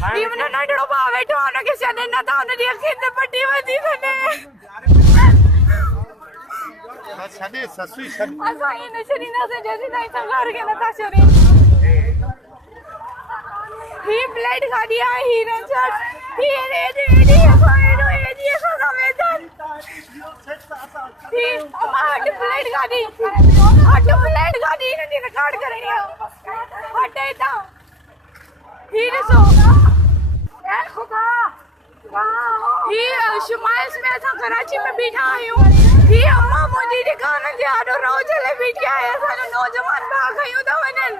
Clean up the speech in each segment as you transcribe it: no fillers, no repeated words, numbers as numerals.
Even नडड़ो बावे टोनो के सने ना ताने दी खिंद पट्टी वदी सने सने ससुई सन असा इन शरीना से जैसे नहीं संगार के ना ताशरी ही ब्लेड गाड़िया ही रंजर ही रेडी फाइनो एजी का वेतन ही हमारे ब्लेड गाड़ी हट ब्लेड गाड़ी ने रिकॉर्ड करनी है हटे ता ही रसो ए खुदा ही शुमाइल में था कराची में बैठा हूं ही अम्मा मुझे दिखाना चाह रोज ले बैठ के आया सारे नौजवान भाग गयो था वनन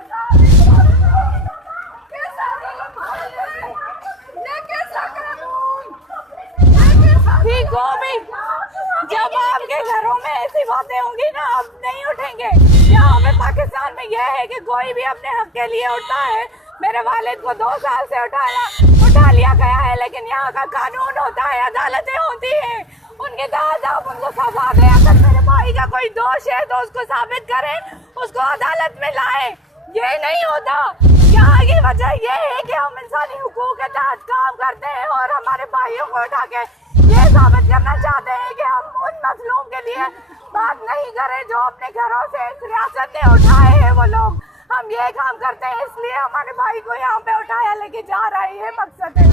जब आपके घरों में ऐसी बातें होंगी ना आप नहीं उठेंगे। यहाँ हमें पाकिस्तान में यह है कि कोई भी अपने हक के लिए उठता है। मेरे वालिद को 2 साल से उठा लिया गया है, लेकिन यहाँ का कानून होता है, अदालतें होती हैं, उनके तहत आप उनको सजा दें। अगर मेरे भाई का कोई दोष है तो उसको साबित करें, उसको अदालत में लाएं। ये नहीं होता। यहाँ की वजह ये है कि हम इंसानी हुकूक के तहत काम करते हैं और हमारे भाइयों को उठा के ये साबित करना चाहते हैं कि हम उन मजलूम के लिए बात नहीं करें जो अपने घरों से इस रियासत ने उठाए हैं वो लोग। हम ये काम करते हैं, इसलिए हमारे भाई को यहाँ पे उठाया लेके जा रहा है, ये मकसद है।